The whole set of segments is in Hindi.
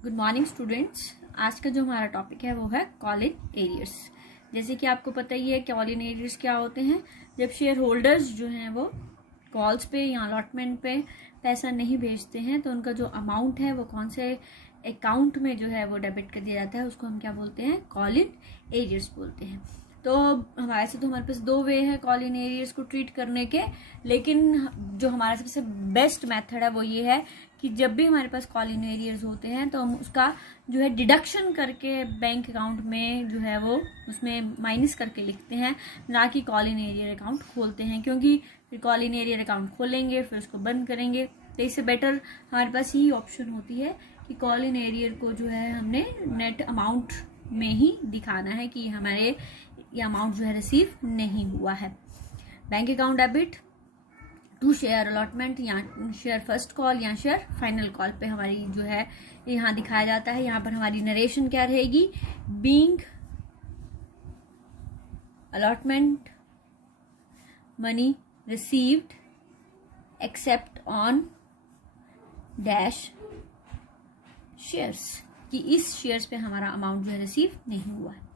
Good morning students. आज का जो हमारा टॉपिक है वो है कॉल इन एरियर्स। जैसे कि आपको पता ही है कॉल इन एरियर्स क्या होते हैं। जब शेयर होल्डर्स जो हैं वो कॉल्स पे या अलॉटमेंट पे पैसा नहीं भेजते हैं तो उनका जो अमाउंट है वो कौन से अकाउंट में जो है वो डेबिट कर दिया जाता है, उसको हम क्या बोलते हैं, कॉल इन एरियर्स बोलते हैं। तो हमारे पास दो वे है कॉल इन एरियर्स को ट्रीट करने के, लेकिन जो हमारा सबसे बेस्ट मेथड है वो ये है कि जब भी हमारे पास कॉल इन एरियर्स होते हैं तो हम उसका जो है डिडक्शन करके बैंक अकाउंट में जो है वो उसमें माइनस करके लिखते हैं, ना कि कॉल इन एरियर अकाउंट खोलते हैं। क्योंकि फिर कॉल इन एरियर अकाउंट खोलेंगे फिर उसको बंद करेंगे, तो इससे बेटर हमारे पास यही ऑप्शन होती है कि कॉल इन एरियर को जो है हमने नेट अमाउंट में ही दिखाना है कि हमारे ये अमाउंट जो है रिसीव नहीं हुआ है। Bank account debit to share allotment या शेयर फर्स्ट कॉल या शेयर फाइनल कॉल पे हमारी जो है यहाँ दिखाया जाता है। यहाँ पर हमारी नरेशन क्या रहेगी, being allotment money received except on dash shares, कि इस शेयर्स पे हमारा अमाउंट जो है रिसीव नहीं हुआ है।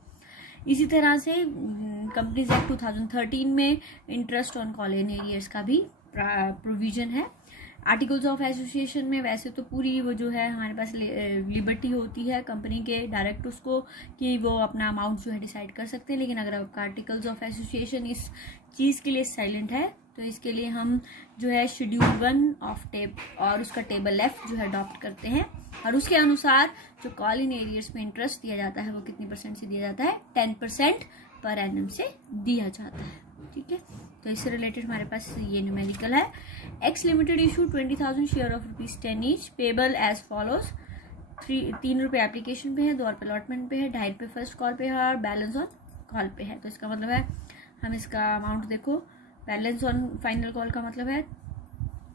इसी तरह से कंपनीज एक्ट 2013 में interest on call in arrears का भी प्रोविजन है। आर्टिकल्स ऑफ एसोसिएशन में वैसे तो पूरी वो जो है हमारे पास लिबर्टी होती है कंपनी के डायरेक्टर्स को कि वो अपना अमाउंट जो है डिसाइड कर सकते हैं, लेकिन अगर आपका आर्टिकल्स ऑफ एसोसिएशन इस चीज़ के लिए साइलेंट है तो इसके लिए हम जो है शेड्यूल 1 ऑफ टेब और उसका टेबल F जो है अडॉप्ट करते हैं, और उसके अनुसार जो कॉल इन एरियर्स में इंटरेस्ट दिया जाता है वो कितनी परसेंट से दिया जाता है, 10% पर एनम से दिया जाता है। ठीक है, तो इससे रिलेटेड हमारे पास ये न्यूमेरिकल है। X limited issue 20,000 share of ₹10 each payable as follows. 3 रुपये एप्लीकेशन पे है, 2 रुपये अलॉटमेंट पे है, 2.5 रुपये फर्स्ट कॉल पे है और बैलेंस ऑन कॉल पे है। तो इसका मतलब है हम इसका अमाउंट देखो, बैलेंस ऑन फाइनल कॉल का मतलब है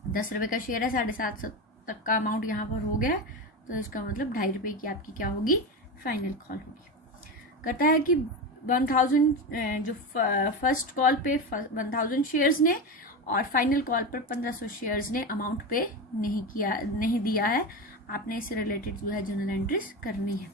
10 रुपये का शेयर है, 7.5 तक का अमाउंट यहाँ पर हो गया, तो इसका मतलब 2.5 रुपये की आपकी क्या होगी, फाइनल कॉल होगी। करता है कि 1000 जो फर्स्ट कॉल पे 1000 शेयर्स ने और फाइनल कॉल पर 1500 शेयर्स ने अमाउंट पे नहीं दिया है। आपने इससे रिलेटेड जो है जर्नल एंट्रीज करनी है।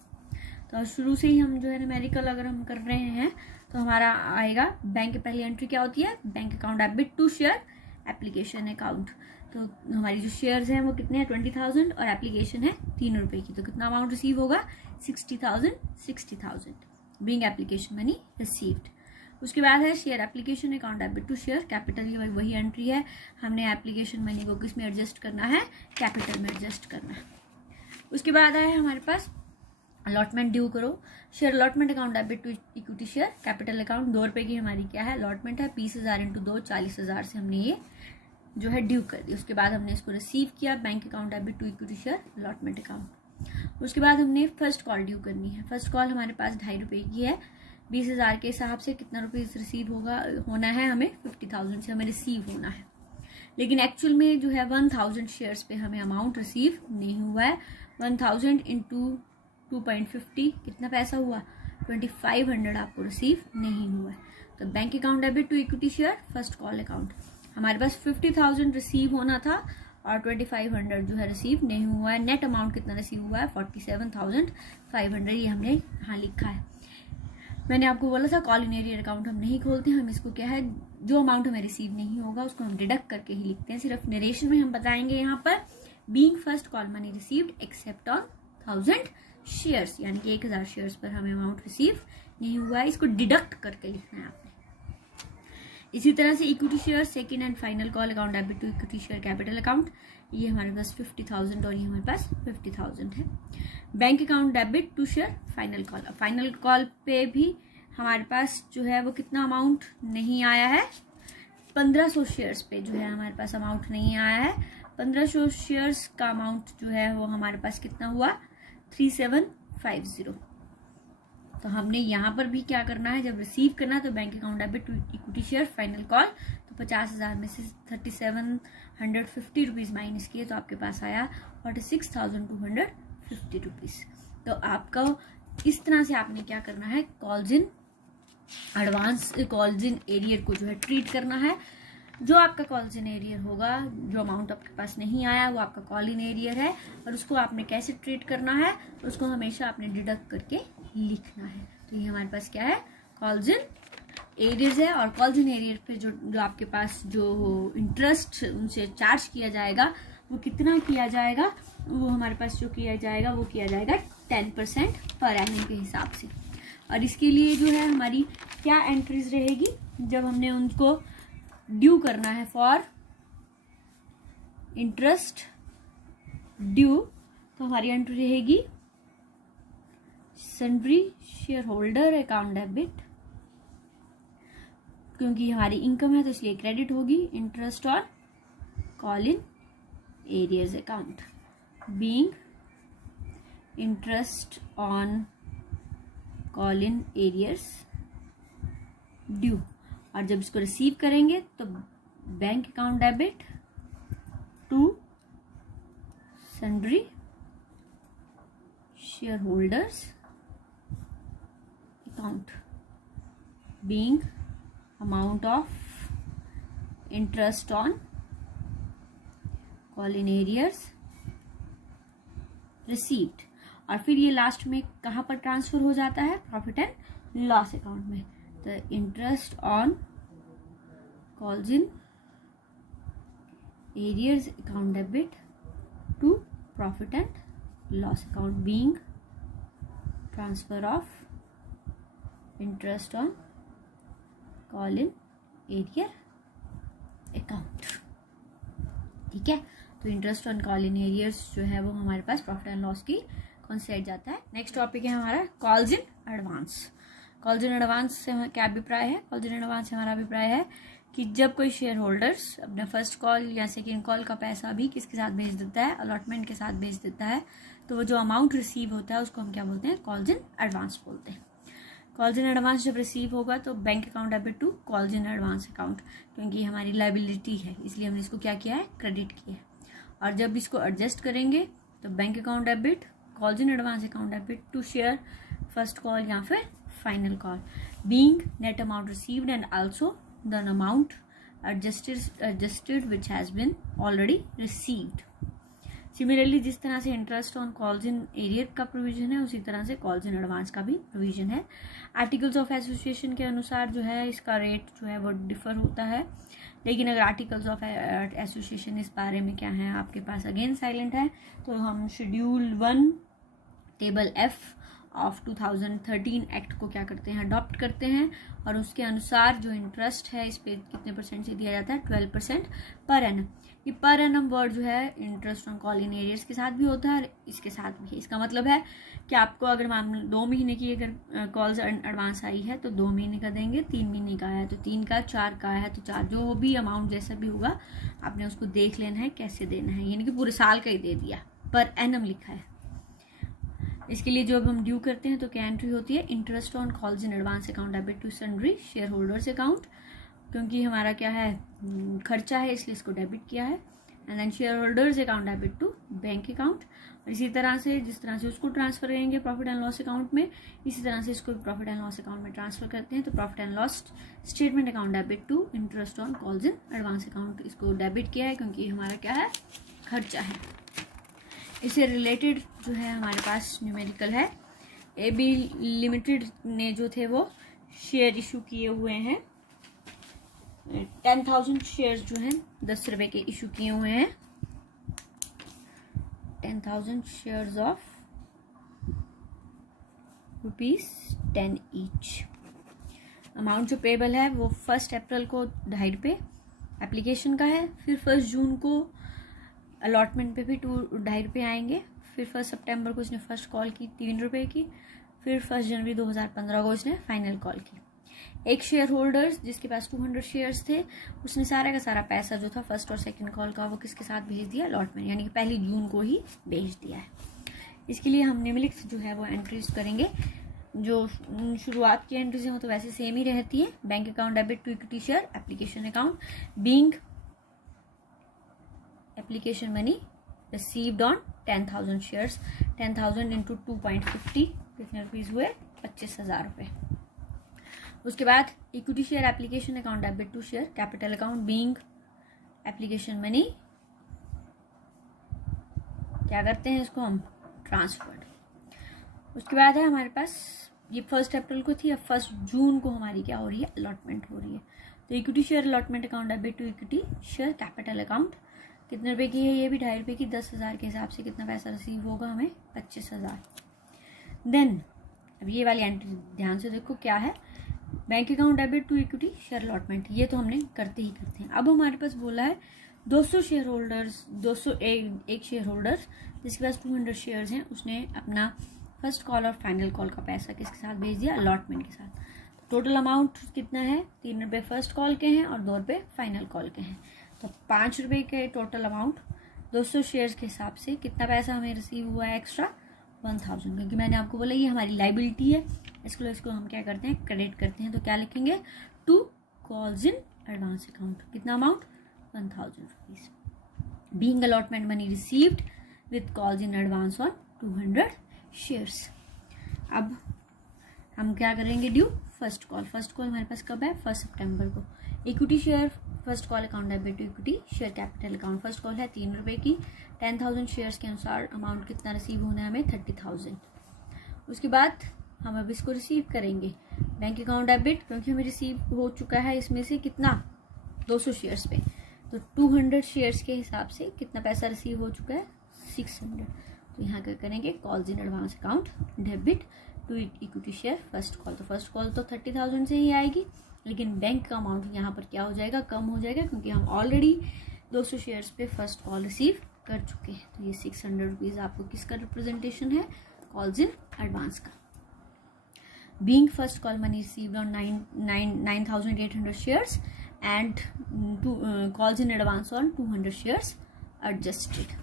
तो शुरू से ही हम जो है न्यूमेरिकल अगर हम कर रहे हैं तो हमारा आएगा बैंक की पहली एंट्री क्या होती है, bank account debit to share application account. तो हमारी जो शेयर्स हैं वो कितने हैं, 20,000 और एप्लीकेशन है 3 रुपये की, तो कितना अमाउंट रिसीव होगा, 60,000 बीइंग एप्लीकेशन मनी रिसीव्ड। उसके बाद है share application account debit to share capital, ये वही एंट्री है। हमने एप्लीकेशन मनी को किस में एडजस्ट करना है, कैपिटल में एडजस्ट करना है। उसके बाद है हमारे पास अलॉटमेंट ड्यू करो, share allotment account debit to equity share capital account. 2 रुपये की हमारी क्या है, अलॉटमेंट है, 20,000 इंटू 2 40,000 से हमने ये जो है ड्यू कर दी। उसके बाद हमने इसको रिसीव किया, bank account debit to equity share allotment account. उसके बाद हमने फर्स्ट कॉल ड्यू करनी है। फर्स्ट कॉल हमारे पास 2.5 रुपये की है, 20,000 के हिसाब से कितना रुपीज़ रिसीव होना है हमें, 50,000 से हमें रिसीव होना है। लेकिन एक्चुअल में जो है 1000 शेयर्स पे हमें अमाउंट रिसीव नहीं हुआ है। 1000 इंटू 2.50 कितना पैसा हुआ, 2500 आपको रिसीव नहीं हुआ है। तो bank account debit to equity share first call account, हमारे पास 50,000 रिसीव होना था और 2500 जो है रिसीव नहीं हुआ है। नेट अमाउंट कितना रिसीव हुआ है, 47,500, ये हमने यहाँ लिखा है। मैंने आपको बोला था कॉल इन एरियर अकाउंट हम नहीं खोलते, हम इसको क्या है, जो अमाउंट हमें रिसीव नहीं होगा उसको हम डिडक्ट करके ही लिखते हैं। सिर्फ नरेशन में हम बताएंगे यहाँ पर being first call money received except on 1000 shares, यानी कि 1000 शेयर्स पर हमें अमाउंट रिसीव नहीं हुआ है, इसको डिडक्ट करके लिखना है आपने। इसी तरह से equity share second and final call account debit to equity share capital account, ये हमारे पास 50,000 और ये हमारे पास 50,000 है। Bank account debit to share final call, final call पे भी हमारे पास जो है वो कितना अमाउंट नहीं आया है, 1500 शेयर्स पे जो है हमारे पास अमाउंट नहीं आया है। 1500 शेयर्स का अमाउंट जो है वो हमारे पास कितना हुआ, 3750। तो हमने यहाँ पर भी क्या करना है, जब रिसीव करना है तो bank account debit to equity share final call, तो 50,000 में से 3750 रुपीज़ माइनस किए तो आपके पास आया 46,250 रुपीज़। तो आपका इस तरह से आपने क्या करना है, calls in advance calls in arrear को जो है ट्रीट करना है। जो आपका कॉल्स इन एरियर होगा, जो अमाउंट आपके पास नहीं आया वो आपका कॉल इन एरियर है, और उसको आपने कैसे ट्रीट करना है, उसको हमेशा आपने डिडक्ट करके लिखना है। तो ये हमारे पास क्या है, कॉल्स इन एरियर्स है। और कॉल्स इन एरियर पे जो आपके पास जो इंटरेस्ट उनसे चार्ज किया जाएगा वो कितना किया जाएगा, वो हमारे पास जो किया जाएगा वो किया जाएगा 10% पर एनम के हिसाब से। और इसके लिए जो है हमारी क्या एंट्रीज रहेगी, जब हमने उनको ड्यू करना है फॉर इंटरेस्ट ड्यू, तो हमारी एंट्री रहेगी sundry share holder account debit, क्योंकि हमारी इनकम है तो इसलिए क्रेडिट होगी। Interest on call in arrears account being interest on call in arrears due. और जब इसको रिसीव करेंगे तो bank account debit to sundry share holders account being amount of interest on call in arrears received। और फिर ये लास्ट में कहाँ पर ट्रांसफर हो जाता है, प्रॉफिट एंड लॉस अकाउंट में। तो interest on calls in arrears account debit to profit and loss account being transfer of interest on call in arrear account. ठीक है, तो interest on call in arrears जो है वो हमारे पास प्रॉफिट एंड लॉस की कौन साइड जाता है। नेक्स्ट टॉपिक है हमारा calls in advance. Calls in advance से क्या अभिप्राय है, कॉल्स इन एडवांस से हमारा अभिप्राय है कि जब कोई शेयर होल्डर्स अपना फर्स्ट कॉल या सेकेंड कॉल का पैसा भी किसके साथ भेज देता है, अलॉटमेंट के साथ भेज देता है, तो वो जो अमाउंट रिसीव होता है उसको हम क्या बोलते हैं, कॉल्स इन एडवांस बोलते हैं। कॉल्स इन एडवांस जब रिसीव होगा तो bank account debit to calls in advance account, क्योंकि हमारी लायबिलिटी है इसलिए हमने इसको क्या किया है, क्रेडिट किया है। और जब इसको एडजस्ट करेंगे तो bank account debit calls in advance account debit to share first call या फिर final call being net amount received and also the amount adjusted which has been already received। Similarly जिस तरह से interest on calls in arrear का प्रोविजन है उसी तरह से कॉल्स इन एडवांस का भी प्रोविजन है। आर्टिकल्स ऑफ एसोसिएशन के अनुसार जो है इसका रेट जो है वो डिफर होता है, लेकिन अगर आर्टिकल्स ऑफ एसोसिएशन इस बारे में क्या है आपके पास अगेन साइलेंट है, तो हम schedule 1 table F of 2013 act को क्या करते हैं, अडॉप्ट करते हैं, और उसके अनुसार जो इंटरेस्ट है इस पे कितने परसेंट से दिया जाता है, 12% पर एनम। ये पर एनम वर्ड जो है interest on call in arrears के साथ भी होता है और इसके साथ भी है। इसका मतलब है कि आपको अगर मान 2 महीने की अगर कॉल्स एडवांस आई है तो 2 महीने का देंगे, 3 महीने का है तो 3 का, 4 का है तो 4, जो भी अमाउंट जैसा भी होगा आपने उसको देख लेना है कैसे देना है, यानी कि पूरे साल का ही दे दिया, पर एनम लिखा है। इसके लिए जब हम ड्यू करते हैं तो क्या एंट्री होती है, interest on calls in advance account debit to sundry share holders account, क्योंकि हमारा क्या है खर्चा है इसलिए इसको डेबिट किया है। And then share holders account debit to bank account, और इसी तरह से जिस तरह से उसको ट्रांसफर करेंगे प्रॉफिट एंड लॉस अकाउंट में, इसी तरह से इसको प्रॉफिट एंड लॉस अकाउंट में ट्रांसफर करते हैं। तो profit and loss statement account debit to interest on calls in advance account, इसको डेबिट किया है क्योंकि हमारा क्या है, खर्चा है। इससे रिलेटेड जो है हमारे पास न्यूमेरिकल है, AB लिमिटेड ने जो थे वो शेयर इशू किए हुए हैं, 10,000 शेयर्स जो हैं 10 रुपए के इशू किए हुए हैं, 10,000 शेयर्स ऑफ ₹10 ईच। अमाउंट जो पेबल है वो 1 अप्रैल को 2.5 रुपये एप्लीकेशन का है, फिर 1 जून को अलॉटमेंट पे भी 2.5 रुपये आएंगे, फिर 1 सितंबर को इसने फर्स्ट कॉल की 3 रुपये की, फिर 1 जनवरी 2015 को इसने फाइनल कॉल की। एक शेयर होल्डर्स जिसके पास 200 शेयर्स थे उसने सारा का सारा पैसा जो था फर्स्ट और सेकंड कॉल का वो किसके साथ भेज दिया, अलॉटमेंट, यानी कि 1 जून को ही भेज दिया है। इसके लिए हम निम्नलिखित जो है वो एंट्रीज करेंगे। जो शुरुआत की एंट्रीज है वो तो वैसे सेम ही रहती है। Bank account debit to equity share application account being application money received on 10,000 shares, 10,000 into 2.50 कितने रुपीज हुए, 25,000 रुपये। उसके बाद equity share application account debit to share capital account being application money क्या करते हैं, इसको हम ट्रांसफर्ड। उसके बाद है हमारे पास ये 1 अप्रैल को थी, अब 1 जून को हमारी क्या हो रही है, अलॉटमेंट हो रही है। तो equity share allotment account debit to equity share capital account कितने रुपए की है, ये भी 2.5 रुपये की, 10,000 के हिसाब से कितना पैसा रिसीव होगा हमें, 25,000। देन अब ये वाली एंट्री ध्यान से देखो क्या है, bank account debit to equity share allotment, ये तो हमने करते ही करते हैं। अब हमारे पास बोला है 200 शेयर होल्डर्स, 201 शेयर होल्डर्स जिसके पास 200 शेयर्स हैं, उसने अपना फर्स्ट कॉल और फाइनल कॉल का पैसा किसके साथ भेज दिया, अलॉटमेंट के साथ। टोटल अमाउंट कितना है, 3 रुपये फर्स्ट कॉल के हैं और 2 रुपये फाइनल कॉल के हैं, तो 5 रुपये के टोटल अमाउंट 200 शेयर्स के हिसाब से कितना पैसा हमें रिसीव हुआ है एक्स्ट्रा, 1000। क्योंकि मैंने आपको बोला ये हमारी लाइबिलिटी है, इसको हम क्या करते हैं, क्रेडिट करते हैं। तो क्या लिखेंगे, two calls in advance account, कितना amount, 1000 rupees. Being allotment money received with calls in advance on 200 shares. अब हम क्या करेंगे, due first call. First call हमारे पास कब है, 1 सितंबर को। Equity share first call account debit to equity share capital account, first call है 3 रुपये की, 10,000 शेयर्स के अनुसार अमाउंट कितना रिसीव होना है हमें, 30,000। उसके बाद हम अब इसको रिसीव करेंगे बैंक अकाउंट डेबिट, क्योंकि हमें रिसीव हो चुका है इसमें से कितना, 200 शेयर्स पे, तो 200 शेयर्स के हिसाब से कितना पैसा रिसीव हो चुका है, 600। तो यहाँ क्या करेंगे, calls in advance account debit to equity share first call. तो फर्स्ट कॉल तो 30,000 से ही आएगी, लेकिन बैंक का अमाउंट यहाँ पर क्या हो जाएगा, कम हो जाएगा, क्योंकि हम ऑलरेडी 200 शेयर्स पे फर्स्ट कॉल रिसीव कर चुके हैं। तो ये 600 रुपीज़ आपको किसका रिप्रेजेंटेशन है, कॉल्स इन एडवांस का। Being first call money received on 9,800 shares and calls in advance on 200 shares adjusted.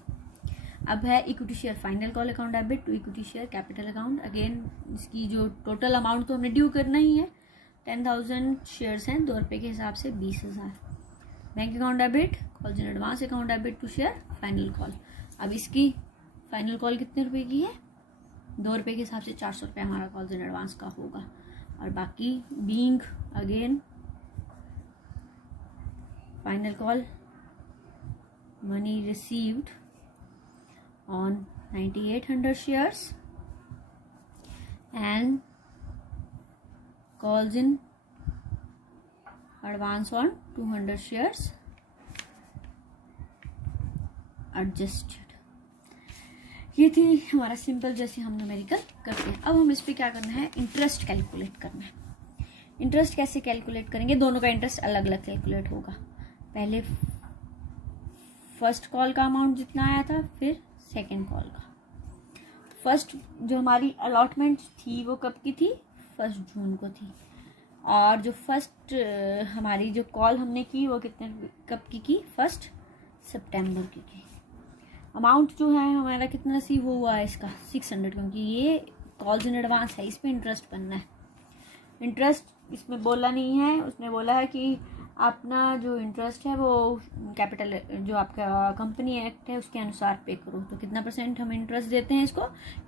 अब है equity share final call account debit to equity share capital account. Again इसकी जो टोटल अमाउंट तो हमें ड्यू करना ही है, 10,000 शेयर्स हैं, 2 रुपये के हिसाब से 20,000। Bank account debit, calls in advance account debit to share final call. अब इसकी फाइनल कॉल कितने रुपए की है, 2 रुपये के हिसाब से 400 रुपये हमारा कॉल्स इन एडवांस का होगा। और बाकी being again final call money received on 9,800 shares and calls in advance on 200 shares adjusted। ये थी हमारा सिंपल जैसे हम न्यूमेरिकल करते हैं। अब हम इस पे क्या करना है, इंटरेस्ट कैलकुलेट करना है। इंटरेस्ट कैसे कैलकुलेट करेंगे, दोनों का इंटरेस्ट अलग अलग कैलकुलेट होगा। पहले फर्स्ट कॉल का अमाउंट जितना आया था, फिर सेकेंड कॉल का। फर्स्ट जो हमारी अलॉटमेंट थी वो कब की थी, 1 जून को थी, और जो फर्स्ट हमारी जो कॉल हमने की वो कितने कब की 1 सितंबर की। अमाउंट जो है हमारा कितना रिसीव हुआ है इसका, 600, क्योंकि ये कॉल्स इन एडवांस है, इस पर इंटरेस्ट बनना है। इंटरेस्ट इसमें बोला नहीं है, उसने बोला है कि अपना जो इंटरेस्ट है वो कैपिटल जो आपका कंपनी एक्ट है उसके अनुसार पे करो। तो कितना % हम इंटरेस्ट देते हैं इसको,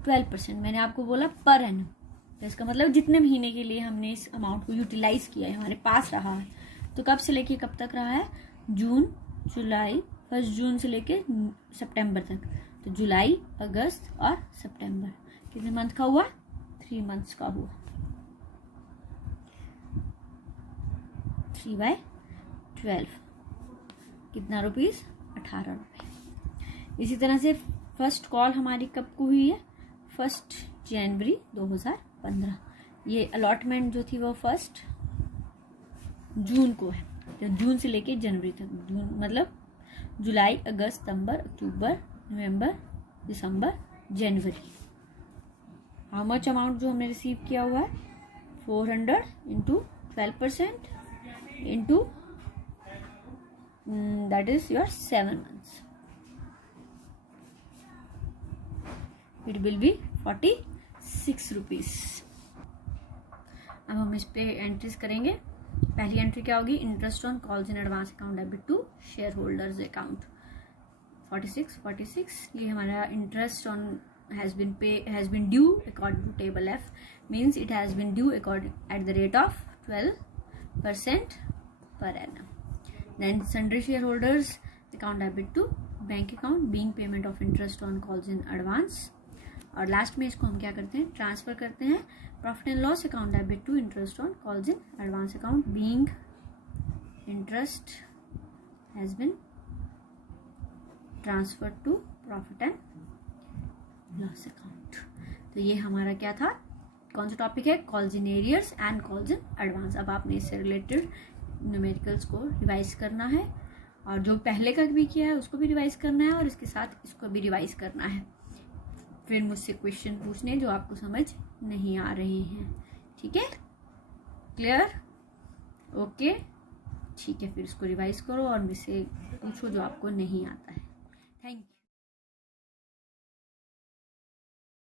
12%। मैंने आपको बोला पर एनम, तो इसका मतलब जितने महीने के लिए हमने इस अमाउंट को यूटिलाइज किया है, हमारे पास रहा है। तो कब से लेके कब तक रहा है, जून जुलाई, 1 जून से लेके सितंबर तक। तो जुलाई, अगस्त और सितंबर कितने मंथ का हुआ, 3 मंथ्स का हुआ। 3/12 कितना रुपीस, 18 रुपये। इसी तरह से फर्स्ट कॉल हमारी कब को हुई है, 1 जनवरी 2015। ये अलॉटमेंट जो थी वो 1 जून को है, तो जून से लेके जनवरी तक, जून मतलब जुलाई, अगस्त, सितंबर, अक्टूबर, नवंबर, दिसंबर, जनवरी। हाउ मच अमाउंट जो हमने रिसीव किया हुआ है, 400 into 12% into that is your 7 months, it will be 46 rupees। अब हम इस पे एंट्रीज करेंगे। पहली एंट्री क्या होगी, interest on calls in advance account debit to share holders account, 46 ये हमारा interest on has been due according to table F, means it has been due according at the rate of 12% per annum। Then sundry share holders account debit to bank account being payment of interest on calls in advance. और लास्ट में इसको हम क्या करते हैं, ट्रांसफर करते हैं profit and loss account debit to interest on calls in advance account being interest has been transfer to profit and loss account. तो ये हमारा क्या था, कौन सा टॉपिक है, calls in arrears and calls in advance. अब आपने इससे रिलेटेड न्यूमेरिकल्स को रिवाइज करना है और जो पहले का भी किया है उसको भी रिवाइज करना है और इसके साथ इसको भी रिवाइज करना है। फिर मुझसे क्वेश्चन पूछने जो आपको समझ नहीं आ रहे हैं। ठीक है, क्लियर, ओके, ठीक है। फिर इसको रिवाइज करो और मुझसे पूछो जो आपको नहीं आता है। Thank you.